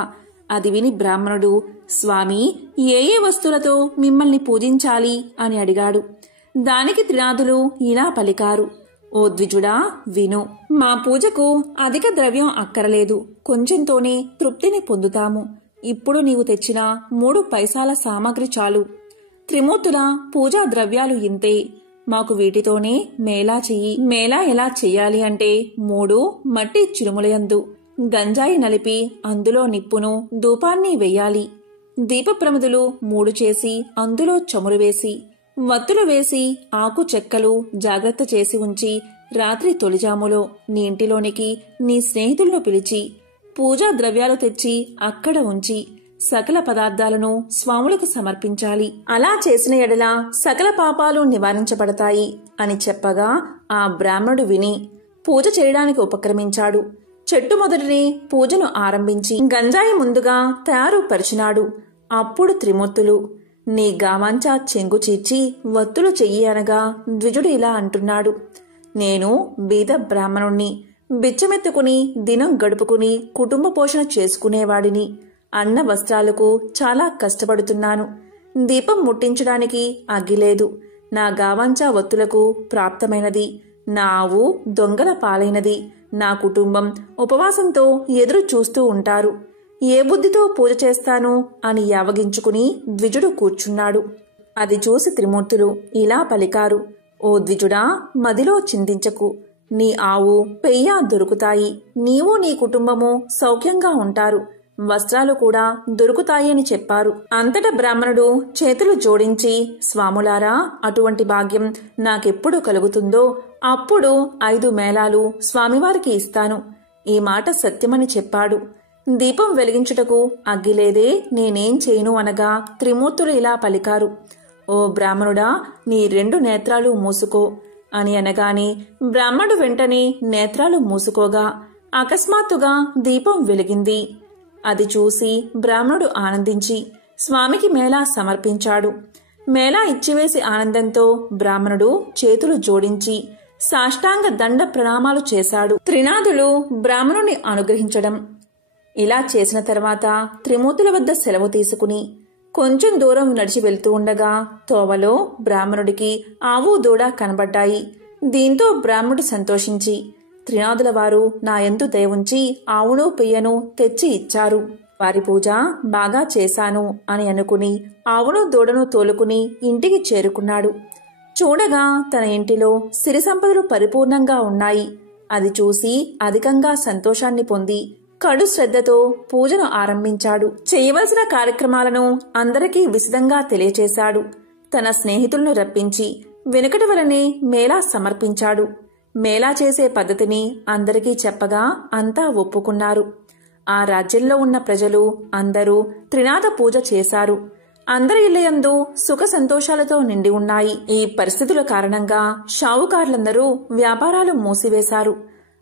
అది విని బ్రాహ్మణుడు, స్వామి, ఏ ఏ వస్తువులతో మిమ్మల్ని పూజించాలి అని అడిగాడు. దానికి త్రినాథులు ఇలా పలికారు. ఓ ద్విజుడా, విను. మా పూజకు అధిక ద్రవ్యం అక్కరలేదు. కొంచెంతోనే తృప్తిని పొందుతాము. ఇప్పుడు నీవు తెచ్చిన 3 పైసాల సామాగ్రి చాలు. త్రిమూర్తుల పూజా ద్రవ్యాలు ఇంతే. మాకు వీటితోనే మేళా చెయ్యి. మేళా ఎలా చెయ్యాలి అంటే 3 మట్టి చిరుములయందు గంజాయి నలిపి అందులో నిప్పును ధూపాన్ని వెయ్యాలి. దీపప్రమిదులు 3 చేసి అందులో చమురు వేసి వత్తులు వేసి ఆకు చెక్కలు జాగ్రత్త చేసి ఉంచి రాత్రి తొలిజాములో నీ ఇంటిలోనికి నీ స్నేహితులను పిలిచి పూజా ద్రవ్యాలు తెచ్చి అక్కడ ఉంచి సకల పదార్థాలను స్వాములకు సమర్పించాలి. అలా చేసిన ఎడల సకల పాపాలు నివారించబడతాయి అని చెప్పగా ఆ బ్రాహ్మణుడు విని పూజ చేయడానికి ఉపక్రమించాడు. చెట్టు మొదటిని పూజను ఆరంభించి గంజాయి ముందుగా తయారు పరిచినాడు. అప్పుడు త్రిమూర్తులు, నీ గామంచా చెంగు చీర్చి వత్తులు చెయ్యి అనగా ద్విజుడు ఇలా అంటున్నాడు. నేను బీద బ్రాహ్మణుణ్ణి, బిచ్చమెత్తుకుని దినం గడుపుకుని కుటుంబ పోషణ చేసుకునేవాడిని. అన్న వస్త్రాలకు చాలా కష్టపడుతున్నాను. దీపం ముట్టించడానికి అగ్గిలేదు. నా గావంచా వత్తులకు ప్రాప్తమైనది. నా ఆవు దొంగల పాలైనది. నా కుటుంబం ఉపవాసంతో ఎదురు చూస్తూ ఉంటారు. ఏ బుద్ధితో పూజ చేస్తాను అని యావగించుకుని ద్విజుడు కూర్చున్నాడు. అది చూసి త్రిమూర్తులు ఇలా పలికారు. ఓ ద్విజుడా, మదిలో చింతించకు. నీ ఆవు పెయ్య దొరుకుతాయి. నీవు నీ కుటుంబము సౌఖ్యంగా ఉంటారు. వస్త్రాలు కూడా దొరుకుతాయి అని చెప్పారు. అంతటా బ్రాహ్మణుడు చేతులు జోడించి, స్వాములారా, అటువంటి భాగ్యం నాకెప్పుడు కలుగుతుందో అప్పుడు 5 మేళాలు స్వామివారికి ఇస్తాను. ఈ మాట సత్యమని చెప్పాడు. దీపం వెలిగించుటకు అగ్గిలేదే, నేనేం చేయను అనగా త్రిమూర్తులు ఇలా పలికారు. ఓ బ్రాహ్మణుడా, నీ 2 నేత్రాలు మూసుకో అని అనగానే బ్రాహ్మణుడు వెంటనే నేత్రాలు మూసుకోగా అకస్మాత్తుగా దీపం వెలిగింది. అది చూసి బ్రాహ్మణుడు ఆనందించి స్వామికి మేళా సమర్పించాడు. మేళా ఇచ్చివేసి ఆనందంతో బ్రాహ్మణుడు చేతులు జోడించి సాష్టాంగ దండ ప్రణామాలు చేశాడు. త్రినాథులు బ్రాహ్మణుని అనుగ్రహించడం. ఇలా చేసిన తర్వాత త్రిమూర్తుల వద్ద సెలవు తీసుకుని కొంచెం దూరం నడిచి వెళ్తూ ఉండగా తోవలో బ్రాహ్మణుడికి ఆవు దూడ కనబడ్డాయి. దీంతో బ్రాహ్మణుడు సంతోషించి, త్రినాథుల వారు నా యందు దయ ఉంచి ఆవును పెయ్యను తెచ్చి ఇచ్చారు. వారి పూజ బాగా చేశాను అని అనుకుని ఆవును దూడను తోలుకుని ఇంటికి చేరుకున్నాడు. చూడగా తన ఇంటిలో సిరి సంపదలు పరిపూర్ణంగా ఉన్నాయి. అది చూసి అధికంగా సంతోషాన్ని పొంది కడు శ్రద్ధతో పూజను ఆరంభించాడు. చేయవలసిన కార్యక్రమాలను అందరికీ విశదంగా తెలియచేశాడు. తన స్నేహితులను రప్పించి వెనుకటి వలనే మేళా సమర్పించాడు. మేళా చేసే పద్ధతిని అందరికీ చెప్పగా అంతా ఒప్పుకున్నారు. ఆ రాజ్యంలో ఉన్న ప్రజలు అందరూ త్రినాథ పూజ చేశారు. అందరి ఇళ్లయందు సుఖ సంతోషాలతో నిండి ఉన్నాయి. ఈ పరిస్థితుల కారణంగా షావుకారులందరూ వ్యాపారాలు మూసివేశారు.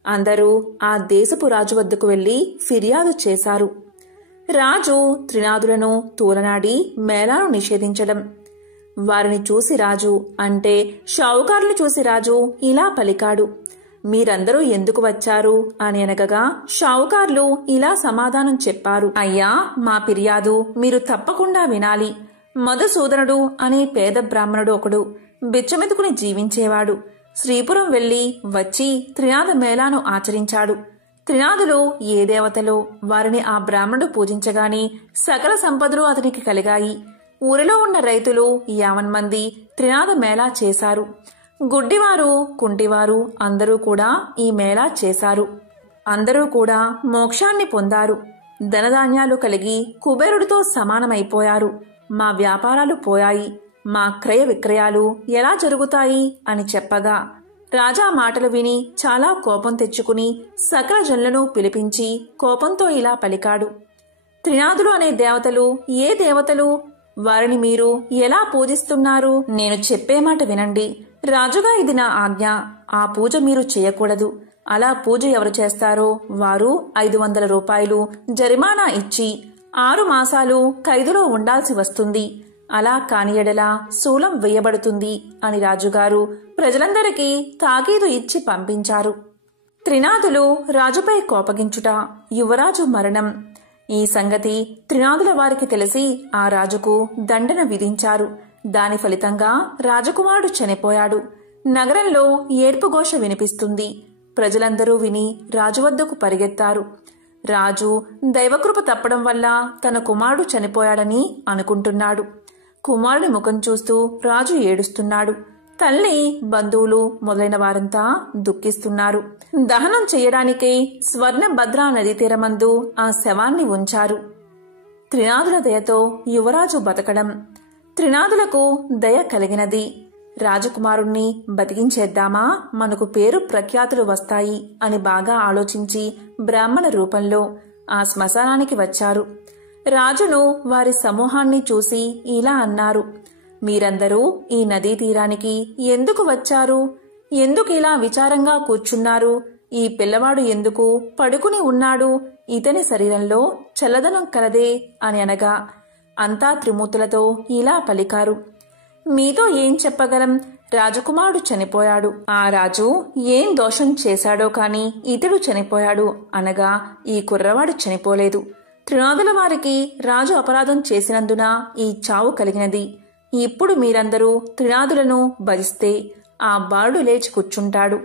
అందరూ ఆ దేశపు రాజు వద్దకు వెళ్లి ఫిర్యాదు చేశారు. రాజు త్రినాథులను తూలనాడి మేళాను నిషేధించడం. వారిని చూసి రాజు అంటే షావుకారులు చూసి రాజు ఇలా పలికాడు. మీరందరూ ఎందుకు వచ్చారు అని అనగగా షావుకారులు ఇలా సమాధానం చెప్పారు. అయ్యా, మా ఫిర్యాదు మీరు తప్పకుండా వినాలి. మధుసూదనుడు అనే పేద బ్రాహ్మణుడు ఒకడు బిచ్చమెతుకుని జీవించేవాడు. శ్రీపురం వెళ్లి వచ్చి త్రినాథ మేళాను ఆచరించాడు. త్రినాథులు ఏ దేవతలో వారిని ఆ బ్రాహ్మణుడు పూజించగాని సకల సంపదలు అతనికి కలిగాయి. ఊరిలో ఉన్న రైతులు 50 మంది త్రినాథ మేళా చేశారు. గుడ్డివారు, కుంటివారు అందరూ కూడా ఈ మేళా చేశారు. అందరూ కూడా మోక్షాన్ని పొందారు. ధనధాన్యాలు కలిగి కుబేరుడితో సమానమైపోయారు. మా వ్యాపారాలు పోయాయి, మా క్రయ విక్రయాలు ఎలా జరుగుతాయి అని చెప్పగా రాజా మాటలు విని చాలా కోపం తెచ్చుకుని సకల జనులను పిలిపించి కోపంతో ఇలా పలికాడు. త్రినాథులు అనే దేవతలు ఏ దేవతలు? వారిని మీరు ఎలా పూజిస్తున్నారు? నేను చెప్పే మాట వినండి. రాజుగా ఇది నా ఆజ్ఞ. ఆ పూజ మీరు చేయకూడదు. అలా పూజ ఎవరు చేస్తారో వారు 500 రూపాయలు జరిమానా ఇచ్చి 6 మాసాలు ఖైదులో ఉండాల్సి వస్తుంది. అలా కాని ఎడల శూలం వేయబడుతుంది అని రాజుగారు ప్రజలందరికీ తాకీదు ఇచ్చి పంపించారు. త్రినాథులు రాజుపై కోపగించుట, యువరాజు మరణం. ఈ సంగతి త్రినాథుల వారికి తెలిసి ఆ రాజుకు దండన విధించారు. దాని ఫలితంగా రాజకుమారుడు చనిపోయాడు. నగరంలో ఏడ్పుఘోష వినిపిస్తుంది. ప్రజలందరూ విని రాజు వద్దకు పరిగెత్తారు. రాజు దైవకృప తప్పడం వల్ల తన కుమారుడు చనిపోయాడని అనుకుంటున్నాడు. కుమారుడి ముఖం చూస్తూ రాజు ఏడుస్తున్నాడు. తల్లి, బంధువులు మొదలైన వారంతా దుఃఖిస్తున్నారు. దహనం చేయడానికై స్వర్ణభద్రా నదీ తీరమందు ఆ శవాన్ని ఉంచారు. త్రినాథుల దయతో యువరాజు బతకడం. త్రినాథులకు దయ కలిగినది. రాజకుమారుణ్ణి బతికించేద్దామా, మనకు పేరు ప్రఖ్యాతులు వస్తాయి అని బాగా ఆలోచించి బ్రాహ్మణ రూపంలో ఆ శ్మశానానికి వచ్చారు. రాజును వారి సమూహాన్ని చూసి ఇలా అన్నారు. మీరందరూ ఈ నదీ తీరానికి ఎందుకు వచ్చారు? ఎందుకు ఇలా విచారంగా కూర్చున్నారు? ఈ పిల్లవాడు ఎందుకు పడుకుని ఉన్నాడు? ఇతని శరీరంలో చల్లదనం కలదే అని అనగా అంతా త్రిమూర్తులతో ఇలా పలికారు. మీతో ఏం చెప్పగలం? రాజకుమారుడు చనిపోయాడు. ఆ రాజు ఏం దోషం చేశాడో కాని ఇతడు చనిపోయాడు అనగా ఈ కుర్రవాడు చనిపోలేదు. త్రినాథుల వారికి రాజు అపరాధం చేసినందున ఈ చావు కలిగినది. ఇప్పుడు మీరందరూ త్రినాథులను భజిస్తే ఆ బాలుడు లేచి కూర్చుంటాడు.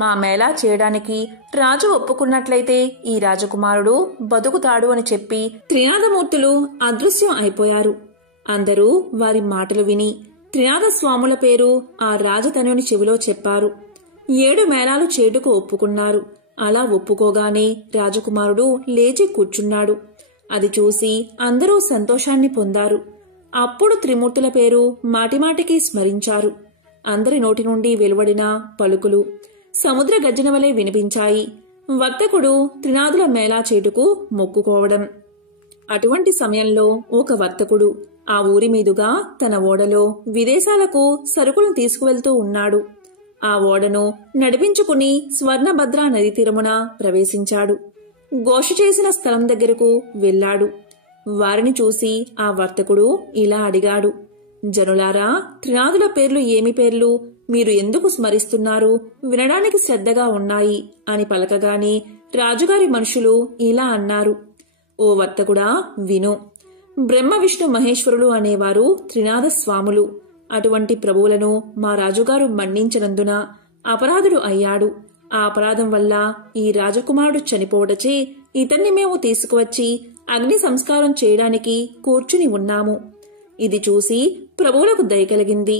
మా మేళా చేయడానికి రాజు ఒప్పుకున్నట్లయితే ఈ రాజకుమారుడు బతుకుతాడు అని చెప్పి త్రినాథమూర్తులు అదృశ్యం అయిపోయారు. అందరూ వారి మాటలు విని త్రినాథ స్వాముల పేరు ఆ రాజతనుని చెవిలో చెప్పారు. 7 మేళాలు చేటుకు ఒప్పుకున్నారు. అలా ఒప్పుకోగానే రాజకుమారుడు లేచి కూర్చున్నాడు. అది చూసి అందరూ సంతోషాన్ని పొందారు. అప్పుడు త్రిమూర్తుల పేరు మాటిమాటికి స్మరించారు. అందరి నోటి నుండి వెలువడిన పలుకులు సముద్ర గర్జన వలె వినిపించాయి. వర్తకుడు త్రినాథుల మేళా చేటుకు మొక్కుకోవడం. అటువంటి సమయంలో ఒక వర్తకుడు ఆ ఊరి మీదుగా తన ఓడలో విదేశాలకు సరుకులను తీసుకువెళ్తూ ఉన్నాడు. ఆ ఓడను నడిపించుకుని స్వర్ణభద్రా నదీ తీరమున ప్రవేశించాడు. ఘోష చేసిన స్థలం దగ్గరకు వెళ్లాడు. వారిని చూసి ఆ వర్తకుడు ఇలా అడిగాడు. జనులారా, త్రినాథుల పేర్లు ఏమి పేర్లు? మీరు ఎందుకు స్మరిస్తున్నారు? వినడానికి శ్రద్ధగా ఉన్నాయి అని పలకగాని రాజుగారి మనుషులు ఇలా అన్నారు. ఓ వర్తకుడా, విను. బ్రహ్మ విష్ణు మహేశ్వరులు అనేవారు త్రినాథ స్వాములు. అటువంటి ప్రభువులను మా రాజుగారు మన్నించనందున అపరాధుడు అయ్యాడు. ఆ అపరాధం వల్ల ఈ రాజకుమారుడు చనిపోవటచే ఇతన్ని మేము తీసుకువచ్చి అగ్ని సంస్కారం చేయడానికి కూర్చుని ఉన్నాము. ఇది చూసి ప్రభువులకు దయ కలిగింది.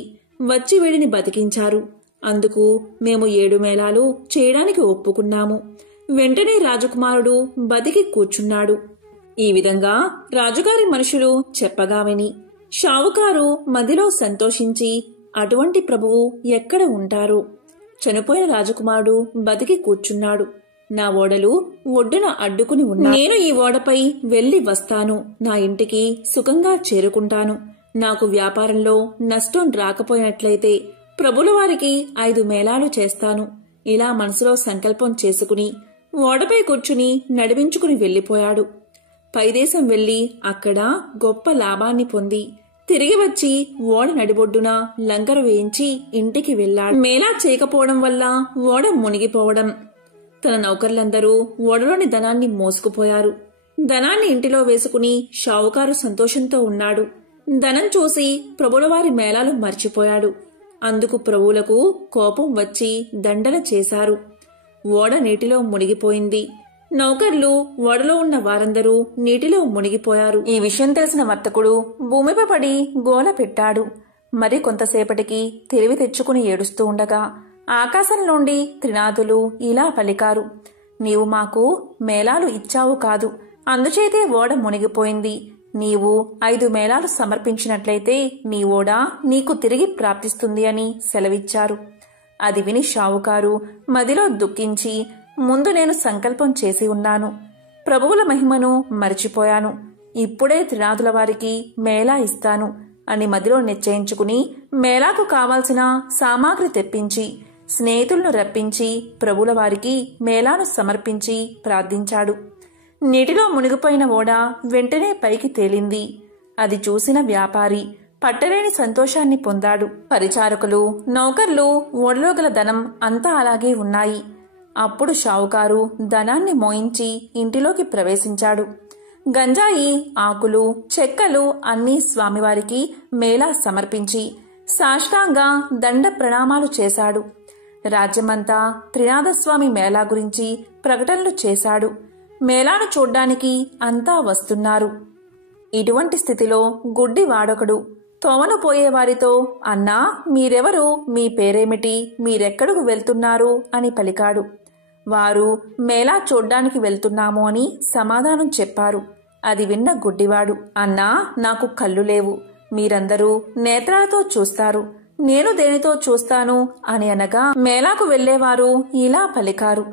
వచ్చి వీడిని బతికించారు. అందుకు మేము 7 మేళాలు చేయడానికి ఒప్పుకున్నాము. వెంటనే రాజకుమారుడు బతికి కూర్చున్నాడు. ఈ విధంగా రాజుగారి మనుషులు చెప్పగా విని షావుకారు మదిలో సంతోషించి అటువంటి ప్రభువు ఎక్కడ ఉంటారు? చనిపోయిన రాజకుమారుడు బతికి కూర్చున్నాడు. నా ఓడలు ఒడ్డున అడ్డుకుని ఉన్నా. నేను ఈ ఓడపై వెళ్లి వస్తాను. నా ఇంటికి సుఖంగా చేరుకుంటాను. నాకు వ్యాపారంలో నష్టం రాకపోయినట్లయితే ప్రభుల వారికి 5 మేళాలు చేస్తాను. ఇలా మనసులో సంకల్పం చేసుకుని ఓడపై కూర్చుని నడిపించుకుని వెళ్లిపోయాడు. పైదేశం వెళ్లి అక్కడ గొప్ప లాభాన్ని పొంది తిరిగి వచ్చి ఓడ నడిబొడ్డున లంకర వేయించి ఇంటికి వెళ్లాడు. మేళా చేయకపోవడం వల్ల ఓడ మునిగిపోవడం. తన నౌకర్లందరూ ఓడలోని ధనాన్ని మోసుకుపోయారు. ధనాన్ని ఇంటిలో వేసుకుని షావుకారు సంతోషంతో ఉన్నాడు. ధనం చూసి ప్రభులవారి మేళాలు మర్చిపోయాడు. అందుకు ప్రభువులకు కోపం వచ్చి దండన చేశారు. ఓడ నీటిలో మునిగిపోయింది. నౌకర్లు, ఓడలో ఉన్న వారందరూ నీటిలో మునిగిపోయారు. ఈ విషయం తెలిసిన వర్తకుడు భూమిపై పడి గోల పెట్టాడు. మరి కొంతసేపటికి తెలివి తెచ్చుకుని ఏడుస్తూ ఉండగా ఆకాశం నుండి త్రినాథులు ఇలా పలికారు: నీవు మాకు మేళాలు ఇచ్చావు కాదు, అందుచేతే ఓడ మునిగిపోయింది. నీవు 5 మేళాలు సమర్పించినట్లయితే నీ ఓడ నీకు తిరిగి ప్రాప్తిస్తుంది అని సెలవిచ్చారు. అది విని షావుకారు మదిలో దుఃఖించి, ముందు నేను సంకల్పం చేసి ఉన్నాను, ప్రభువుల మహిమను మరిచిపోయాను, ఇప్పుడే త్రినాథుల వారికి మేళా ఇస్తాను అని మదిలో నిశ్చయించుకుని మేళాకు కావాల్సిన సామాగ్రి తెప్పించి స్నేహితులను రప్పించి ప్రభువుల వారికి మేళాను సమర్పించి ప్రార్థించాడు. నీటిలో మునిగిపోయిన ఓడ వెంటనే పైకి తేలింది. అది చూసిన వ్యాపారి పట్టలేని సంతోషాన్ని పొందాడు. పరిచారకులు, నౌకర్లు, ఓడలో గల ధనం అంతా అలాగే ఉన్నాయి. అప్పుడు షావుకారు ధనాన్ని మోయించి ఇంటిలోకి ప్రవేశించాడు. గంజాయి, ఆకులు, చెక్కలు అన్నీ స్వామివారికి మేళా సమర్పించి సాష్టాంగ దండ ప్రణామాలు చేశాడు. రాజ్యమంతా త్రినాథస్వామి మేళా గురించి ప్రకటనలు చేశాడు. మేళాను చూడ్డానికి అంతా వస్తున్నారు. ఇటువంటి స్థితిలో గుడ్డి వాడొకడు తోమను పోయేవారితో, అన్నా మీరెవరు, మీ పేరేమిటి, మీరెక్కడకు వెళ్తున్నారు అని పలికాడు. వారు మేళా చూడ్డానికి వెళ్తున్నాము అని సమాధానం చెప్పారు. అది విన్న గుడ్డివాడు, అన్నా నాకు కళ్ళు లేవు, మీరందరూ నేత్రాలతో చూస్తారు, నేను దేనితో చూస్తాను అని అనగా మేళాకు వెళ్లేవారు ఇలా పలికారు: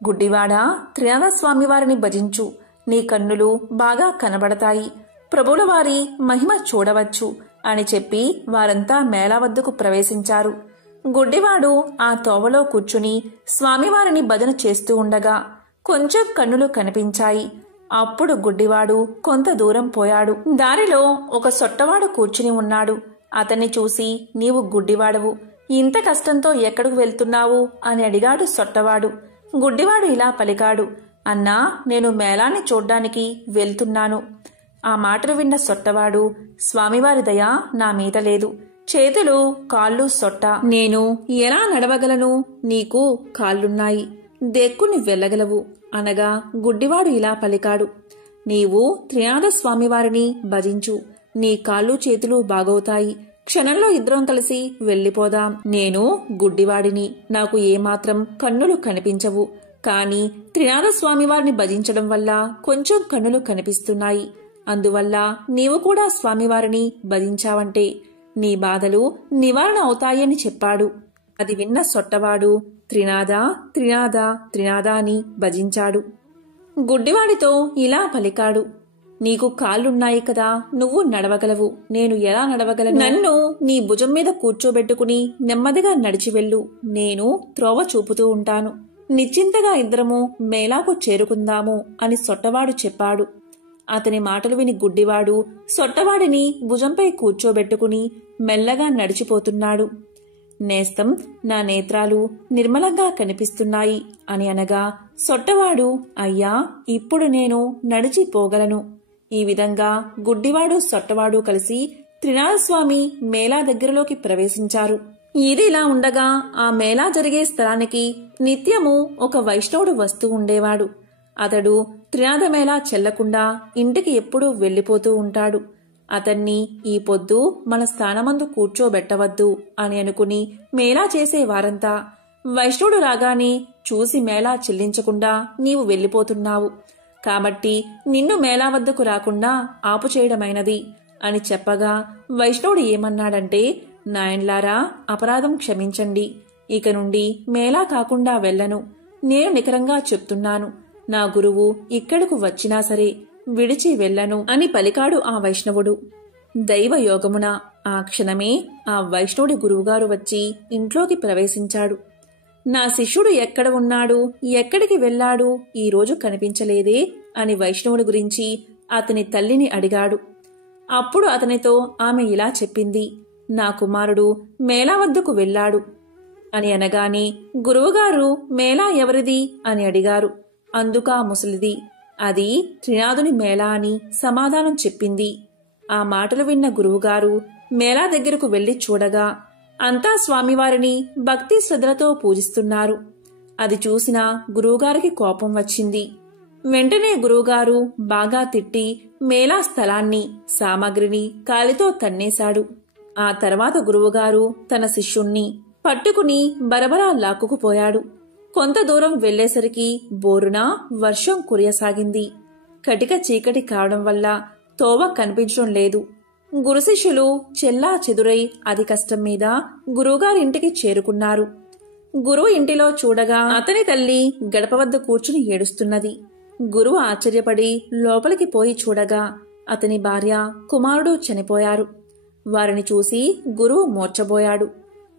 గుడ్డివాడా, త్రినాథస్వామి వారిని భజించు, నీ కన్నులు బాగా కనబడతాయి, ప్రభువుల వారి మహిమ చూడవచ్చు అని చెప్పి వారంతా మేళా వద్దకు ప్రవేశించారు. గుడ్డివాడు ఆ తోవలో కూర్చుని స్వామివారిని భజన చేస్తూ ఉండగా కొంచెం కన్నులు కనిపించాయి. అప్పుడు గుడ్డివాడు కొంత దూరం పోయాడు. దారిలో ఒక సొట్టవాడు కూర్చుని ఉన్నాడు. అతన్ని చూసి, నీవు గుడ్డివాడవు, ఇంత కష్టంతో ఎక్కడికి వెళ్తున్నావు అని అడిగాడు సొట్టవాడు. గుడ్డివాడు ఇలా పలికాడు: అన్నా, నేను మేళాన్ని చూడ్డానికి వెళ్తున్నాను. ఆ మాటలు విన్న సొట్టవాడు, స్వామివారి దయ నా మీద లేదు, చేతులు కాళ్ళు సొట్ట, నేను ఎలా నడవగలను, నీకు కాళ్ళున్నాయి, దెక్కుని వెళ్ళగలవు అనగా గుడ్డివాడు ఇలా పలికాడు: నీవు త్రినాథస్వామివారిని భజించు, నీ కాళ్ళు చేతులు బాగవుతాయి, క్షణంలో ఇద్దరం కలిసి వెళ్ళిపోదాం. నేను గుడ్డివాడిని, నాకు ఏమాత్రం కన్నులు కనిపించవు, కాని త్రినాథస్వామివారిని భజించడం వల్ల కొంచెం కన్నులు కనిపిస్తున్నాయి. అందువల్ల నీవు కూడా స్వామివారిని భజించావంటే నీ బాధలు నివారణ అవుతాయని చెప్పాడు. అది విన్న సొట్టవాడు త్రినాథ త్రినాథ త్రినాథ అని భజించాడు. గుడ్డివాడితో ఇలా పలికాడు: నీకు కాళ్ళున్నాయి కదా, నువ్వు నడవగలవు, నేను ఎలా నడవగలను? నన్ను నీ భుజం మీద కూర్చోబెట్టుకుని నెమ్మదిగా నడిచి వెళ్ళు, నేను త్రోవ చూపుతూ ఉంటాను, నిశ్చింతగా ఇద్దరము మేళాకు చేరుకుందాము అని సొట్టవాడు చెప్పాడు. అతని మాటలు విని గుడ్డివాడు సొట్టవాడిని భుజంపై కూర్చోబెట్టుకుని మెల్లగా నడిచిపోతున్నాడు. నేస్తం, నా నేత్రాలు నిర్మలంగా కనిపిస్తున్నాయి అని అనగా సొట్టవాడు, అయ్యా, ఇప్పుడు నేను నడిచిపోగలను. ఈ విధంగా గుడ్డివాడు సొట్టవాడు కలిసి త్రినాథస్వామి మేళా దగ్గరలోకి ప్రవేశించారు. ఇది ఇలా ఉండగా ఆ మేళా జరిగే స్థలానికి నిత్యము ఒక వైష్ణవుడు వస్తూ ఉండేవాడు. అతడు త్రినాథ మేళా చెల్లకుండా ఇంటికి ఎప్పుడూ వెళ్లిపోతూ ఉంటాడు. అతన్ని ఈ పొద్దు మన స్థానమందు కూర్చోబెట్టవద్దు అని అనుకుని మేళా చేసే వారంతా, వైష్ణవుడు రాగానే చూసి మేళా చెల్లించకుండా నీవు వెళ్లిపోతున్నావు, కాబట్టి నిన్ను మేళా వద్దకు రాకుండా ఆపు చేయడమైనది అని చెప్పగా వైష్ణవుడు ఏమన్నాడంటే, నాయన్లారా, అపరాధం క్షమించండి, ఇక నుండి మేళా కాకుండా వెళ్ళను, నేను నికరంగా చెప్తున్నాను, నా గురువు ఇక్కడకు వచ్చినా సరే విడిచి వెళ్ళను అని పలికాడు ఆ వైష్ణవుడు. దైవయోగమున ఆ క్షణమే ఆ వైష్ణవుడి గురువుగారు వచ్చి ఇంట్లోకి ప్రవేశించాడు. నా శిష్యుడు ఎక్కడ ఉన్నాడు, ఎక్కడికి వెళ్లాడు, ఈరోజు కనిపించలేదే అని వైష్ణవుడి గురించి అతని తల్లిని అడిగాడు. అప్పుడు అతనితో ఆమె ఇలా చెప్పింది: నా కుమారుడు మేళా వద్దకు వెళ్లాడు అని అనగానే గురువుగారు మేళా ఎవరిది అని అడిగారు. అందుకా ముసలిది, అది త్రినాథుని మేళా అని సమాధానం చెప్పింది. ఆ మాటలు విన్న గురువుగారు మేళా దగ్గరకు వెళ్లి చూడగా అంతా స్వామివారిని భక్తి శ్రద్ధలతో పూజిస్తున్నారు. అది చూసిన గురువుగారికి కోపం వచ్చింది. వెంటనే గురువుగారు బాగా తిట్టి మేళా స్థలాన్ని, సామాగ్రిని కాలితో తన్నేశాడు. ఆ తర్వాత గురువుగారు తన శిష్యుణ్ణి పట్టుకుని బరబరా లాక్కుకుపోయాడు. కొంత దూరం వెళ్లేసరికి బోరున వర్షం కురియసాగింది. కటిక చీకటి కావడం వల్ల తోవ కనిపించడం లేదు. గురు శిష్యులు చెల్లా చెదురై అతి కష్టం మీద గురువుగారింటికి చేరుకున్నారు. గురువు ఇంటిలో చూడగా అతని తల్లి గడప వద్ద కూర్చుని ఏడుస్తున్నది. గురువు ఆశ్చర్యపడి లోపలికి పోయి చూడగా అతని భార్య, కుమారుడు చనిపోయారు. వారిని చూసి గురువు మూర్ఛబోయాడు.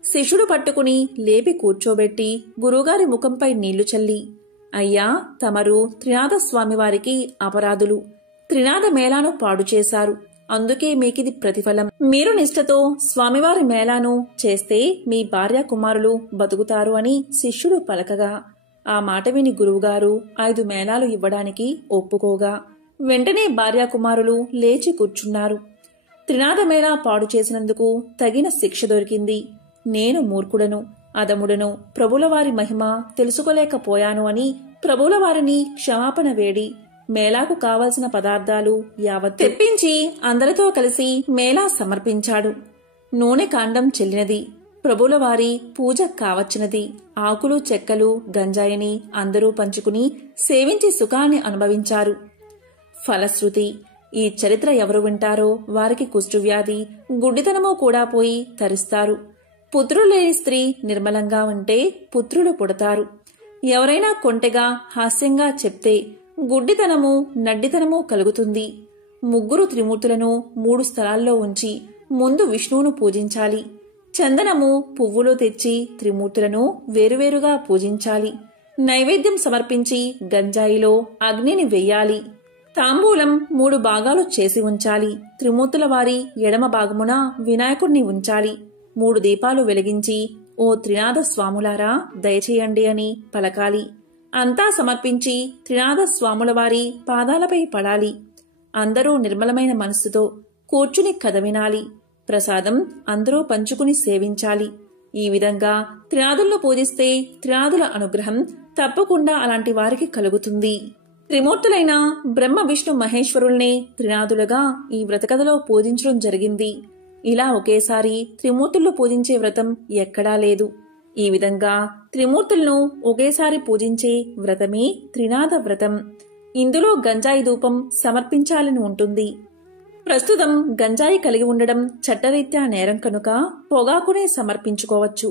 శిష్యుడు పట్టుకుని లేపి కూర్చోబెట్టి గురువుగారి ముఖంపై నీళ్లు చల్లి, అయ్యా, తమరు త్రినాథస్వామివారికి అపరాధులు. త్రినాథ మేళాను పాడు చేశారు. అందుకే మీకిది ప్రతిఫలం. మీరు నిష్ఠతో స్వామివారి మేళాను చేస్తే మీ భార్య కుమారులు బతుకుతారు అని శిష్యుడు పలకగా ఆ మాట విని గురువుగారు 5 మేళాలు ఇవ్వడానికి ఒప్పుకోగా వెంటనే భార్య కుమారులు లేచి కూర్చున్నారు. త్రినాథ మేళా పాడు చేసినందుకు తగిన శిక్ష దొరికింది. నేను మూర్ఖుడను, అదముడను, ప్రభులవారి మహిమ తెలుసుకోలేకపోయాను అని ప్రభులవారిని క్షమాపణ వేడి మేళాకు కావలసిన పదార్థాలు యావత్ తెప్పించి అందరితో కలిసి మేళా సమర్పించాడు. నూనె కాండం చెల్లినది, ప్రభులవారి పూజ కావచ్చినది. ఆకులు, చెక్కలు, గంజాయిని అందరూ పంచుకుని సేవించి సుఖాన్ని అనుభవించారు. ఫలశ్రుతి: ఈ చరిత్ర ఎవరు వింటారో వారికి కుష్ఠవ్యాధి, గుడ్డితనము కూడా పోయి తరిస్తారు. పుత్రులు లేని స్త్రీ నిర్మలంగా ఉంటే పుత్రులు పుడతారు. ఎవరైనా కొంటెగా హాస్యంగా చెప్తే గుడ్డితనము, నడ్డితనము కలుగుతుంది. 3 త్రిమూర్తులను 3 స్థలాల్లో ఉంచి ముందు విష్ణువును పూజించాలి. చందనము, పువ్వులు తెచ్చి త్రిమూర్తులను వేరువేరుగా పూజించాలి. నైవేద్యం సమర్పించి గంజాయిలో అగ్నిని వెయ్యాలి. తాంబూలం 3 భాగాలు చేసి ఉంచాలి. త్రిమూర్తుల వారి ఎడమ భాగమున వినాయకుణ్ణి ఉంచాలి. 3 దీపాలు వెలిగించి, ఓ త్రినాథ స్వాములారా దయచేయండి అని పలకాలి. అంతా సమర్పించి త్రినాథ స్వాముల వారి పాదాలపై పడాలి. అందరూ నిర్మలమైన మనస్సుతో కూర్చుని కథ వినాలి. ప్రసాదం అందరూ పంచుకుని సేవించాలి. ఈ విధంగా త్రినాథులను పూజిస్తే త్రినాథుల అనుగ్రహం తప్పకుండా అలాంటి వారికి కలుగుతుంది. త్రిమూర్తులైన బ్రహ్మ, విష్ణు, మహేశ్వరుల్ని త్రినాథులుగా ఈ వ్రతకథలో పూజించడం జరిగింది. ఇలా ఒకేసారి త్రిమూర్తులను పూజించే వ్రతం ఎక్కడా లేదు. ఈ విధంగా త్రిమూర్తులను ఒకేసారి పూజించే వ్రతమే త్రినాథ వ్రతం. ఇందులో గంజాయి ధూపం సమర్పించాలని ఉంటుంది. ప్రస్తుతం గంజాయి కలిగి ఉండడం చట్టరీత్యా నేరం కనుక పొగాకునే సమర్పించుకోవచ్చు.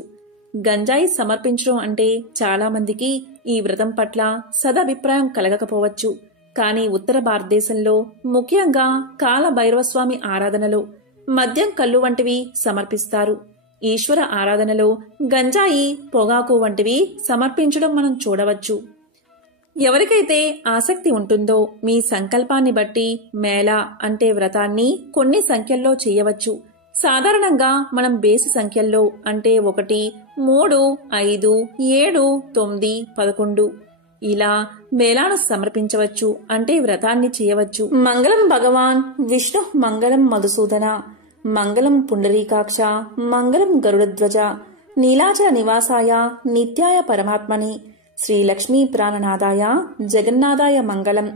గంజాయి సమర్పించడం అంటే చాలా మందికి ఈ వ్రతం పట్ల సదభిప్రాయం కలగకపోవచ్చు. కానీ ఉత్తర భారతదేశంలో ముఖ్యంగా కాల భైరవస్వామి ఆరాధనలో మద్యం, కళ్ళు వంటివి సమర్పిస్తారు. ఈశ్వర ఆరాధనలో గంజాయి, పొగాకు వంటివి సమర్పించడం మనం చూడవచ్చు. ఎవరికైతే ఆసక్తి ఉంటుందో మీ సంకల్పాన్ని బట్టి మేళా అంటే వ్రతాన్ని కొన్ని సంఖ్యల్లో చేయవచ్చు. సాధారణంగా మనం బేసి సంఖ్యల్లో అంటే 1, 3, 5, 7, 9, 11 ఇలా మేళాను సమర్పించవచ్చు, అంటే వ్రతాన్ని చేయవచ్చు. మంగళం భగవాన్ విష్ణు, మంగళం మధుసూదన, మంగళం పుండరీకాక్ష, మంగళం గరుడధ్వజ, నీలాచల నివాసాయ నిత్యాయ పరమాత్మని, శ్రీ లక్ష్మీ ప్రాణనాథాయ జగన్నాథాయ మంగళం,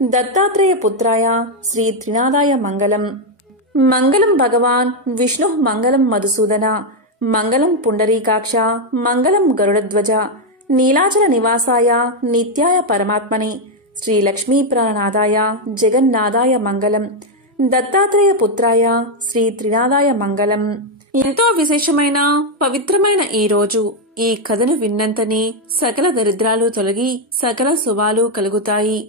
దత్తాత్రేయ పుత్రాయ శ్రీ త్రినాథాయ మంగళం. మంగళం భగవాన్ విష్ణు, మంగళం మధుసూదన, మంగళం పుండరీకాక్ష, మంగళం గరుడధ్వజ, నీలాచల నివాసాయ నిత్యాయ పరమాత్మని, శ్రీ లక్ష్మీ ప్రాణనాథాయ జగన్నాథాయ మంగళం, దత్తాత్రేయ పుత్రాయ శ్రీ త్రినాథాయ మంగళం. ఎంతో విశేషమైన పవిత్రమైన ఈ రోజు ఈ కథను విన్నంతనే సకల దరిద్రాలు తొలగి సకల శుభాలు కలుగుతాయి.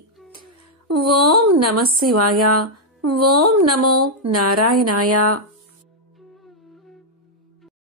ఓం నమః శివాయ. ఓం నమో నారాయణాయ.